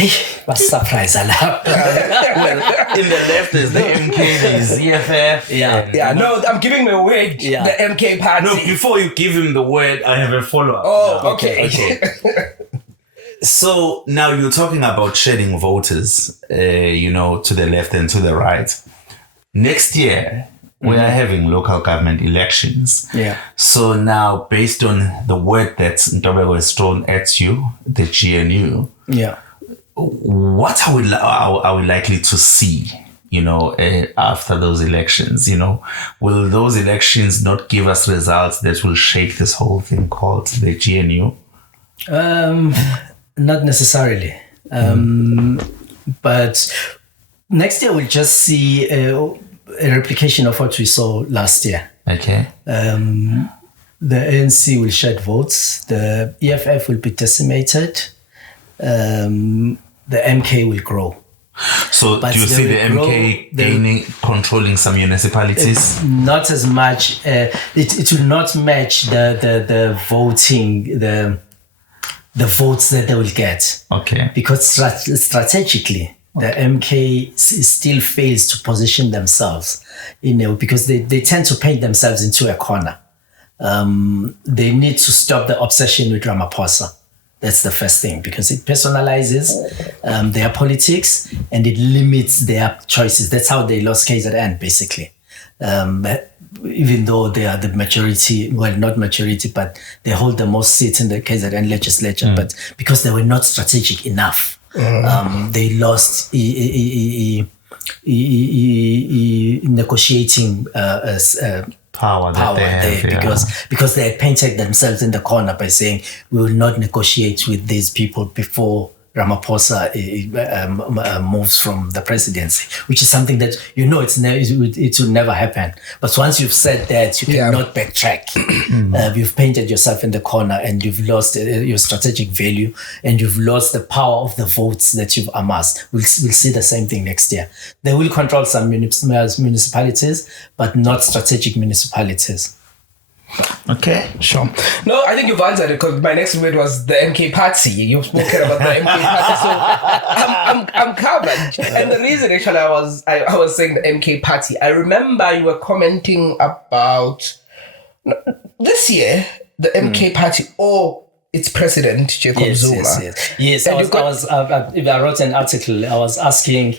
Hey, what's surprise alarm? Well, in the left there's the MK, there's EFF. Yeah. No, I'm giving him a word. Yeah. The MK party. No, before you give him the word, I have a follow-up. Oh, okay. So now you're talking about shedding voters, to the left and to the right. Next year, we are having local government elections. Yeah. So now, based on the word that Ntobeko has thrown at you, the GNU, Yeah. what are we likely to see, after those elections? Will those elections not give us results that will shake this whole thing called the GNU? Not necessarily. But next year we'll just see a replication of what we saw last year. Okay. The ANC will shed votes. The EFF will be decimated. The MK will grow. So But do you they see the will MK grow- controlling some municipalities? Not as much. It will not match the voting, the votes that they will get. Okay. Because strategically, the MK still fails to position themselves, because they tend to paint themselves into a corner. They need to stop the obsession with Ramaphosa. That's the first thing, because it personalizes their politics and it limits their choices. That's how they lost KZN, basically. Even though they are the majority, well, not majority, but they hold the most seats in the KZN legislature, but because they were not strategic enough, they lost negotiating Power that they have, there because they had painted themselves in the corner by saying we will not negotiate with these people before Ramaphosa moves from the presidency, which is something that it will never happen. But once you've said that, you cannot backtrack. You've painted yourself in the corner and you've lost your strategic value and you've lost the power of the votes that you've amassed. We'll see the same thing next year. They will control some municipalities, but not strategic municipalities. Okay. Sure. No, I think you've answered it, because my next word was the MK party. You've spoken about the MK party, so I'm covered. And the reason actually I was saying the MK party, I remember you were commenting about this year the MK party or its president Jacob Zuma. Yes. I wrote an article. I was asking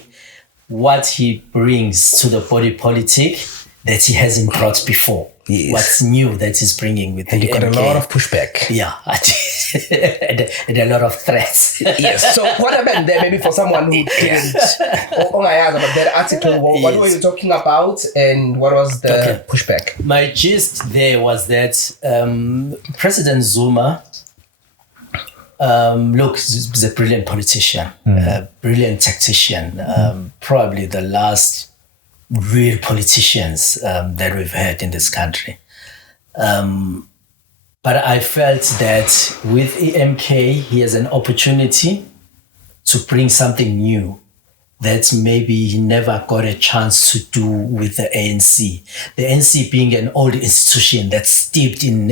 what he brings to the body politic that he hasn't brought before. Yes. What's new that he's bringing with and the you got MK. a lot of pushback. Yeah, I did. and a lot of threats. Yes. So what happened there, maybe for someone who didn't about that article, what were you talking about and what was the pushback? My gist there was that President Zuma, he's a brilliant politician, a brilliant tactician, probably the last real politicians that we've had in this country. But I felt that with EMK, he has an opportunity to bring something new that maybe he never got a chance to do with the ANC. The ANC being an old institution that's steeped in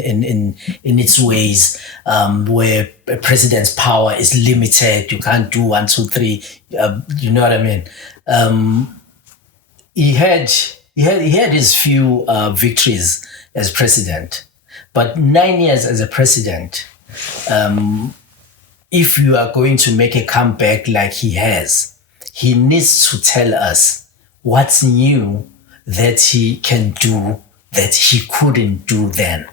its ways, where a president's power is limited. You can't do 1, 2, 3. You know what I mean? He had his few victories as president, but 9 years as a president, if you are going to make a comeback like he has, he needs to tell us what's new that he can do that he couldn't do then.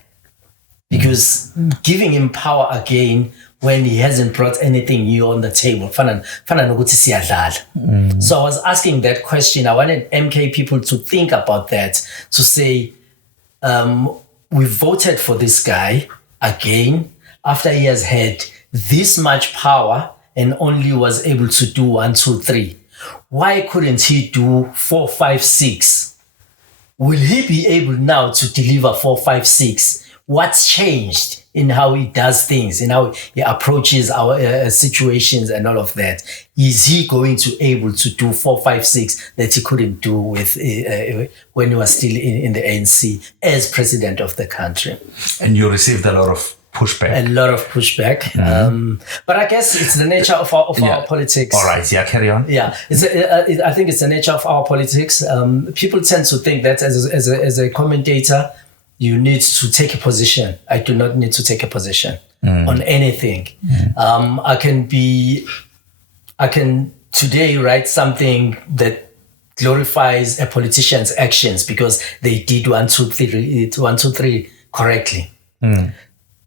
Because giving him power again when he hasn't brought anything new on the table. So I was asking that question. I wanted MK people to think about that, to say, we voted for this guy again after he has had this much power and only was able to do 1, 2, 3. Why couldn't he do 4, 5, 6? Will he be able now to deliver 4, 5, 6? What's changed in how he does things, in how he approaches our situations and all of that? Is he going to able to do 4, 5, 6 that he couldn't do with when he was still in the ANC as president of the country? And you received a lot of pushback. A lot of pushback. But I guess it's the nature of our politics. All right. Yeah, carry on. Yeah, I think it's the nature of our politics. People tend to think that as a commentator, you need to take a position. I do not need to take a position on anything. I can today write something that glorifies a politician's actions because they did 1, 2, 3 correctly.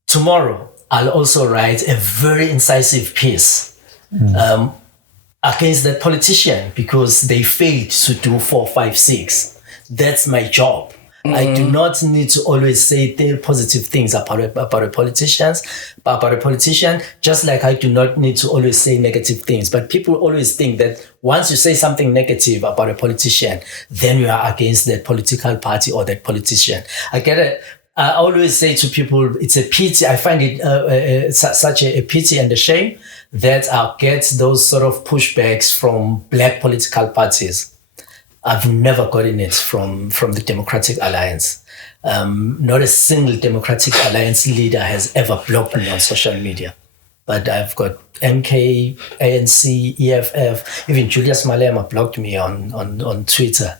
Tomorrow, I'll also write a very incisive piece against that politician because they failed to do 4, 5, 6. That's my job. I do not need to always say positive things about a politician, just like I do not need to always say negative things. But people always think that once you say something negative about a politician, then you are against that political party or that politician. I always say to people, it's a pity. I find it such a pity and a shame that I get those sort of pushbacks from black political parties. I've never gotten it from the Democratic Alliance. Not a single Democratic Alliance leader has ever blocked me on social media. But I've got MK, ANC, EFF, even Julius Malema blocked me on Twitter.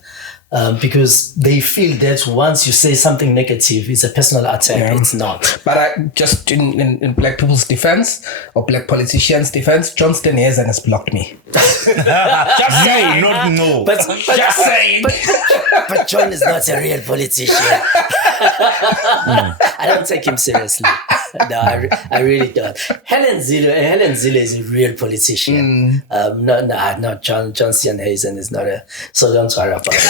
Because they feel that once you say something negative, it's a personal attack. It's not. But just in black people's defense or black politicians' defense, John Steenhuisen has blocked me. Just saying. Not no. But Just saying. But John is not a real politician. I don't take him seriously. No, I really don't. Helen Zille is a real politician. No, John Steenhuisen is not so don't worry about it.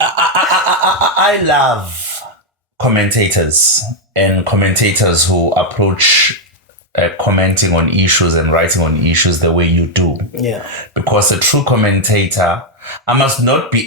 I love commentators and commentators who approach commenting on issues and writing on issues the way you do. Yeah. Because a true commentator, I must not be